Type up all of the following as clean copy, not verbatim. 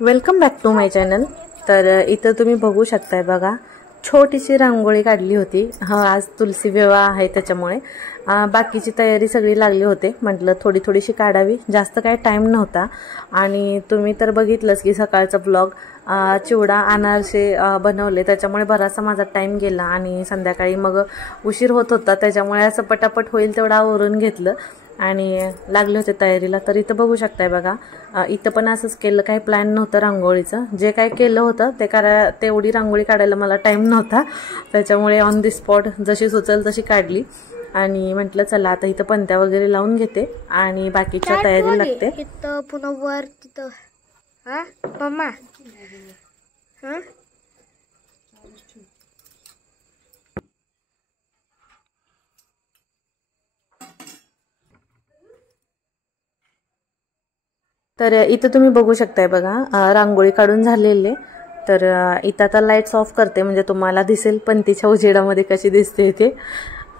Welcome back to my channel. तर इथं तुम्ही बघू शकताय बघा, छोटीशी रांगोळी काढली होती। आज तुलसी विवाह आहे त्याच्यामुळे बाकीची तयारी सगळी लागली होते। म्हटलं थोडी थोडीशी काढावी, जास्त काय टाइम नव्हता। आणि तुम्ही तर बघितलंच की सकाळचा ब्लॉग चिवडा अनारसे बनवले, त्याच्यामुळे बराचसा माझा टाइम गेला आणि संध्याकाळी मग उशीर होत होता, त्याच्यामुळे असं पटापट होईल तेवढा आवरून घेतलं आणि लागले होते तयारीला। तर इथं बघू शकताय बघा, इथं पण असंच केलं, काही प्लॅन नव्हतं रांगोळीचं। जे काय केलं होतं ते तेवढी रांगोळी काढायला मला टाइम नव्हता, त्याच्यामुळे ऑन दी स्पॉट जशी सुचल तशी काढली। आणि म्हटलं चला आता इथं पंत्या वगैरे लावून घेते आणि बाकीच्या तयारी लागते। इथं पुन्हा वर तिथं मम्मा तर इथं तुम्ही बघू शकताय बघा, रांगोळी काढून झालेली। तर इथं आता लाईट्स ऑफ करते, म्हणजे तुम्हाला दिसेल पंतीच्या उजेडामध्ये कशी दिसते ते।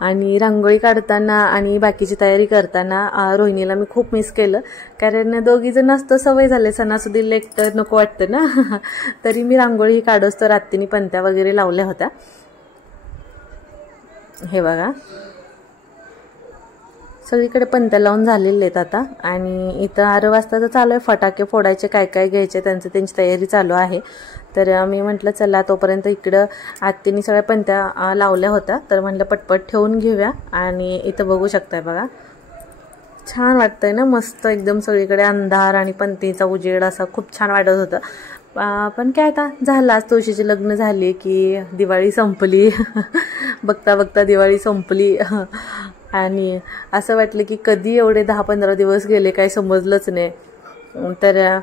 आणि रांगोळी काढताना आणि बाकीची तयारी करताना रोहिणीला मी खूप मिस केलं, कारण दोघी जण असतं सवय झाले, सणासुदीला एकटं नको वाटतं ना। तरी मी रांगोळी काढोस तर आत्तीने पंत्या वगैरे लावल्या होत्या, हे बघा सगळीकडे पंत्या लावून झालेले आहेत आता। आणि इथं 8 वाजता तर चालू आहे, फटाके फोडायचे, काय काय घ्यायचे त्यांची तयारी चालू आहे। तर मी म्हटलं चला तोपर्यंत इकडं आत्तीने सगळ्या पंत्या लावल्या होत्या, तर म्हटलं पटपट ठेवून घेऊया। आणि इथं बघू शकताय बघा, छान वाटतंय ना, मस्त एकदम सगळीकडे अंधार आणि पंतीचा उजेड असा खूप छान वाटत होतं। पण काय आता झालं, आज तुळशीची लग्न झाली की दिवाळी संपली। बघता बघता दिवाळी संपली आणि असं वाटलं की कधी एवढे 10-15 दिवस गेले काही समजलंच नाही। तर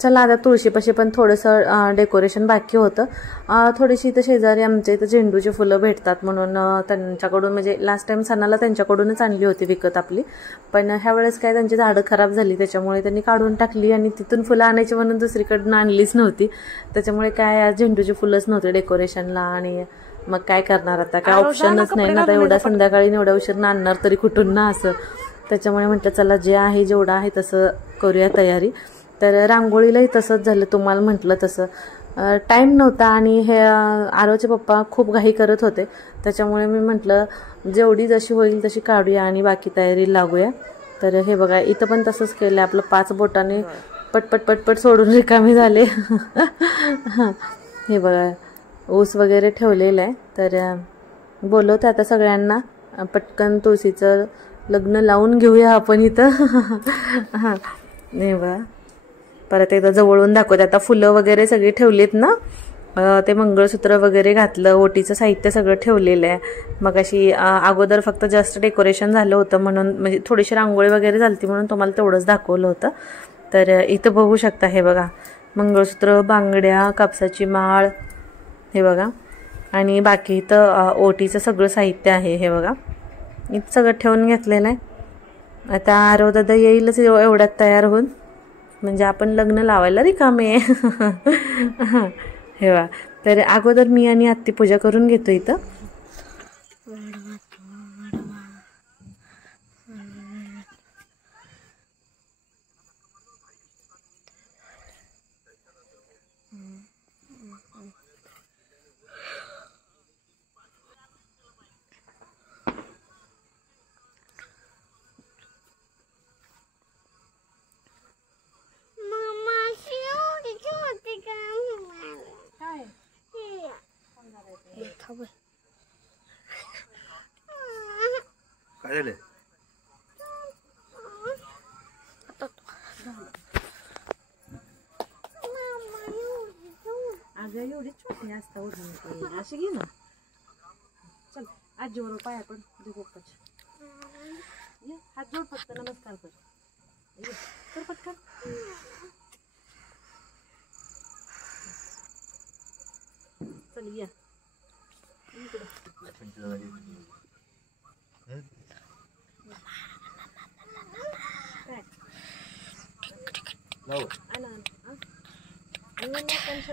चला आता तुळशीपाशी पण थोडंसं डेकोरेशन बाकी होतं। थोडीशी इथं शेजारी आमच्या इथं झेंडूची फुलं भेटतात म्हणून त्यांच्याकडून, म्हणजे लास्ट टाइम सणाला त्यांच्याकडूनच आणली होती विकत आपली, पण ह्या वेळेस काय त्यांची झाडं खराब झाली, त्याच्यामुळे त्यांनी काढून टाकली आणि तिथून फुलं आणायची म्हणून दुसरीकडून आणलीच नव्हती। त्याच्यामुळे काय आज झेंडूची फुलंच नव्हते डेकोरेशनला, आणि मग काय करणार आता, काय ऑप्शनच नाही ना, आता एवढ्या संध्याकाळी एवढ्या उशीर आणणार तरी कुठून ना असं। त्याच्यामुळे म्हटलं चला जे आहे जेवढं आहे तसं करूया तयारी। तर रांगोळीलाही तसंच झालं, तुम्हाला म्हटलं तसं टाइम नव्हता आणि हे आरोचे पप्पा खूप घाई करत होते, त्याच्यामुळे मी म्हटलं जेवढी जशी होईल तशी काढूया आणि बाकी तयारी लागूया। तर हे बघा इथं पण तसंच केलं, आपलं 5 बोटाने पटपट पटपट सोडून रिकामी झाले। हे बघा ऊस वगैरे ठेवलेलं आहे, तर बोलवते आता सगळ्यांना, पटकन तुळशीचं लग्न लावून घेऊया आपण इथं। हे बघा परत एकदा जवळून दाखवते, आता फुलं वगैरे सगळी ठेवलीत ना, ते मंगळसूत्र वगैरे घातलं, ओटीचं साहित्य सगळं ठेवलेलं आहे। मग अशी अगोदर फक्त जस्ट डेकोरेशन झालं होतं म्हणून, म्हणजे थोडीशी रांगोळी वगैरे झाली म्हणून तुम्हाला तेवढंच दाखवलं होतं। तर इथं बघू शकता, हे बघा मंगळसूत्र, बांगड्या, कापसाची माळ, हे बघा, आणि बाकी इथं ओटीचं सगळं साहित्य आहे, हे बघा इथं सगळं ठेवून घेतलेलं आहे। आता आरव दादा येईलच एवढ्यात तयार होऊन, म्हणजे आपण लग्न लावायला रिकामे। हे बघा, तर अगोदर मी आणि आत्ती पूजा करून घेतो इथं। काय झालं? अगं एवढी छोटी असता उठून अशी घे ना, चल आजीवर पाया पड, हात जोड, फक्त नमस्कार कर पटकन। चल या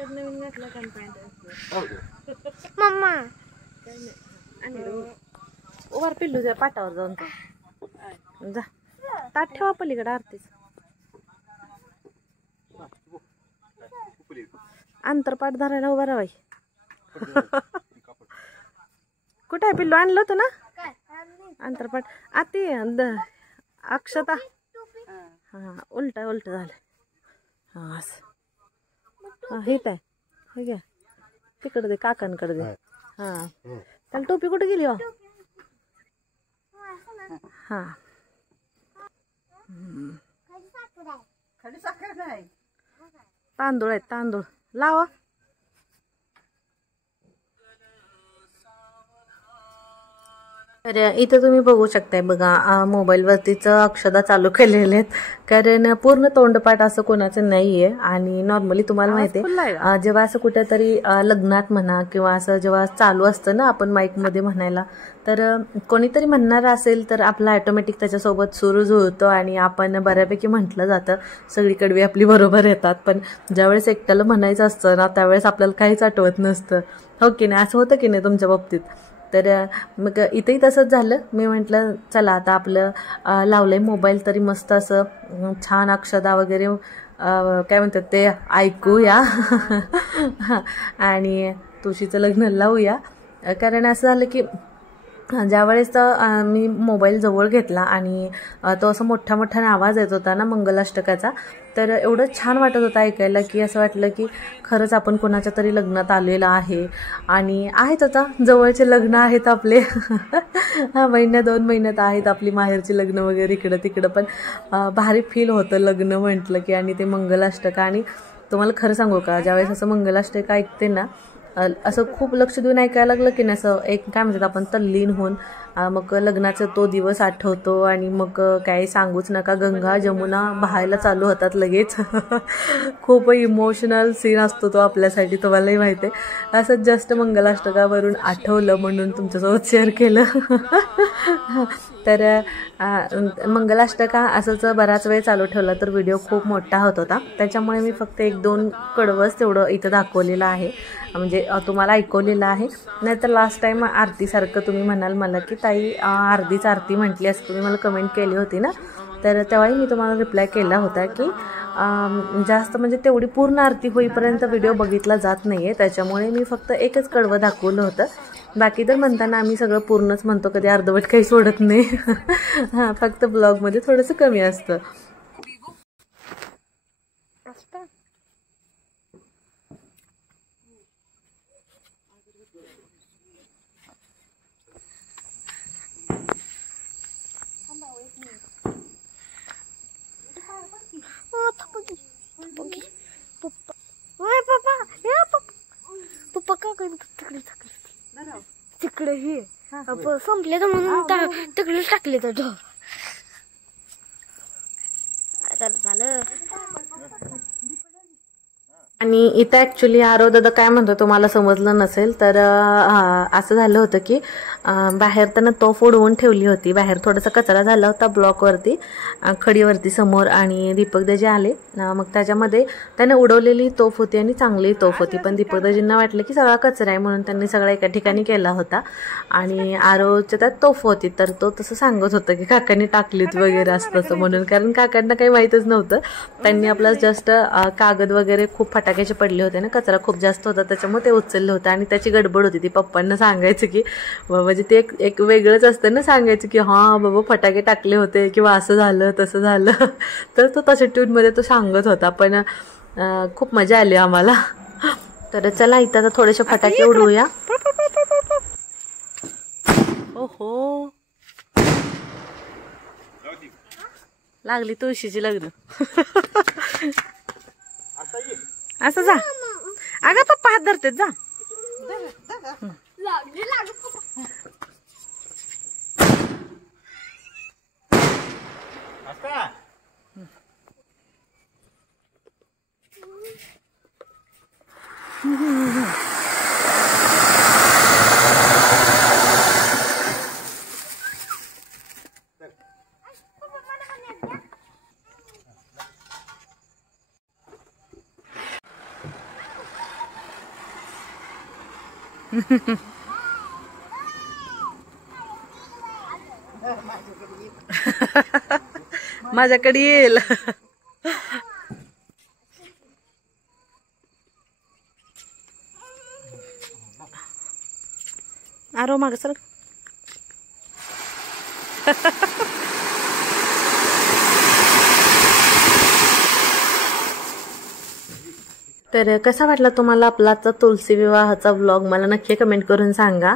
नवीन घातलं का पॅन्ट मम्मा वर पिल्लू जा पाटावर जाऊन जा, ताट ठेवा पलीकडे आरतीच। अंतरपाठ धरायला उभा राहाय. कुठं आहे पिल्लू? आणलं होतं ना अंतरपाठ. आती अक्षता. हा उलट झालं. हा असं हेच आहे. हे घ्या तिकडे दे, काकांकडे दे. हा त्याला टोपी कुठे गेली? हो हा तांदूळ आहेत, तांदूळ लावा. तर इथं तुम्ही बघू शकताय बघा, मोबाईलवरतीच अक्षदा चालू केलेले आहेत. कारण पूर्ण तोंडपाठ असं कोणाचं नाहीये. आणि नॉर्मली तुम्हाला माहिती आहे जेव्हा असं कुठेतरी लग्नात म्हणा किंवा असं जेव्हा चालू असतं ना आपण माईकमध्ये म्हणायला, तर कोणीतरी म्हणणार असेल तर आपला ऑटोमॅटिक त्याच्यासोबत सुरू जुळतो आणि आपण बऱ्यापैकी म्हटलं जातं. सगळी कडवी आपली बरोबर येतात. पण ज्यावेळेस एकट्याला म्हणायचं असतं ना त्यावेळेस आपल्याला काहीच आठवत नसतं. हो की नाही? असं होतं की नाही तुमच्या बाबतीत? तर मग इथंही तसंच झालं. मी म्हटलं चला आता आपलं लावलंय मोबाईल तरी मस्त असं छान अक्षदा वगैरे काय म्हणतात ते ऐकूया आणि तुळशीचं लग्न लावूया. कारण असं झालं की ज्यावेळेस मी मोबाईल जवळ घेतला आणि तो असं मोठ्या आवाज येत होता ना मंगलाष्टकाचा, तर एवढं छान वाटत होतं ऐकायला की असं वाटलं की खरंच आपण कोणाच्या तरी लग्नात आलेलं आहे. आणि आहेत आता जवळचे लग्न आहेत आपले. महिन्या 2 महिन्यात आहेत आपली माहेरची लग्न वगैरे इकडं तिकडं. पण भारी फील होतं लग्न म्हटलं की. आणि ते मंगलाष्टक. आणि तुम्हाला खरं सांगू का, ज्यावेळेस असं मंगलाष्टक ऐकते ना असं खूप लक्ष देऊन ऐकायला लागलं की नाही असं एक काय म्हणतात आपण तल्लीन होऊन मग लग्नाचा तो दिवस आठवतो. आणि मग काही सांगूच नका, गंगा जमुना बहायला चालू होतात लगेच. खूप इमोशनल सीन असतो तो आपल्यासाठी, तुम्हालाही माहिती आहे. असं जस्ट मंगलाष्टकावरून आठवलं म्हणून तुमच्यासोबत शेअर केलं. तर मंगलाष्टका असंच बराच वेळ चालू ठेवला तर व्हिडिओ खूप मोठा होत होता. त्याच्यामुळे मी फक्त 1-2 कडवंच तेवढं इथं दाखवलेलं आहे, म्हणजे तुम्हाला ऐकवलेलं आहे. नाहीतर लास्ट टाईम आरतीसारखं तुम्ही म्हणाल मला की ताई अर्धीच आरती म्हटली असं तुम्ही मला कमेंट केली होती ना, तर तेव्हाही मी तुम्हाला रिप्लाय केला होता की जास्त म्हणजे तेवढी पूर्ण आरती होईपर्यंत व्हिडिओ बघितला जात नाही आहे. त्याच्यामुळे मी फक्त एकच कडवं दाखवलं होतं. बाकी तर म्हणताना आम्ही सगळं पूर्णच म्हणतो, कधी अर्धवट काही सोडत नाही. हां फक्त ब्लॉगमध्ये थोडंसं कमी असतं. पप्पा का तिकडे हे संपले तर म्हणून तिकडे टाकले तर झालं. आणि इथं ॲक्च्युली आरो दादा काय म्हणतो तुम्हाला समजलं नसेल तर असं झालं होतं की बाहेर त्यानं तोफ उडवून ठेवली होती. बाहेर थोडासा कचरा झाला होता ब्लॉकवरती खडीवरती समोर. आणि दीपकदाजी आले मग त्याच्यामध्ये त्यानं उडवलेली तोफ होती आणि चांगली तोफ होती. पण दीपकदाजींना वाटलं की सगळा कचरा आहे म्हणून त्यांनी सगळा एका ठिकाणी केला होता. आणि आरोच्या त्यात तोफ होती तर तो तसं सांगत होतं की काकांनी टाकलीत वगैरे असं तसं म्हणून. कारण काकांना काही माहीतच नव्हतं. त्यांनी आपलं जस्ट कागद वगैरे खूप फटाक्याचे पडले होते ना, कचरा खूप जास्त होता त्याच्यामुळे ते उचललं होतं. आणि त्याची गडबड होती ती पप्पांना सांगायचं की म्हणजे ते एक वेगळंच असतं ना सांगायचं की हां बाबा फटाके टाकले होते किंवा असं झालं तसं झालं. तर तो तशा ट्यूनमध्ये तो सांगत होता. पण खूप मजा आली आम्हाला. तर चला इथं आता थोडेसे फटाके उडवूया. ओहो लागली तुळशीची लग्न. असं जा अगं पप्पा हात धरते जा. माझ्याकडे येईल. आरो माग सर. तर कसा वाटला तुम्हाला आपला आजचा तुलसी विवाहाचा व्लॉग मला नक्की कमेंट करून सांगा.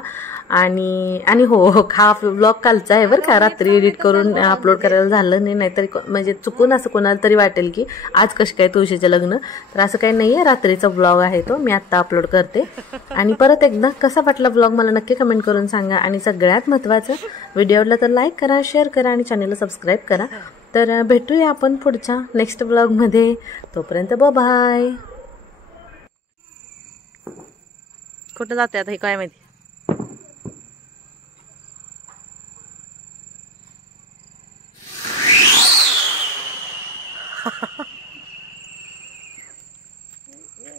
आणि हो हा व्लॉग कालचा आहे बरं का, रात्री एडिट करून अपलोड करायला झालं नाही, नाहीतरी म्हणजे चुकून असं कोणाला तरी वाटेल की आज कशी काय तुळशीचं लग्न. तर असं काही नाही आहे, रात्रीचा व्लॉग आहे तो, मी आत्ता अपलोड करते. आणि परत एकदा कसा वाटला व्लॉग मला नक्की कमेंट करून सांगा. आणि सगळ्यात महत्त्वाचं, व्हिडिओ आवडला तर लाईक करा, शेअर करा आणि चॅनलला सबस्क्राईब करा. तर भेटूया आपण पुढच्या नेक्स्ट व्लॉगमध्ये. तोपर्यंत बाय. कुठं जाते आता हे काय माहिती.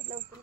लवकर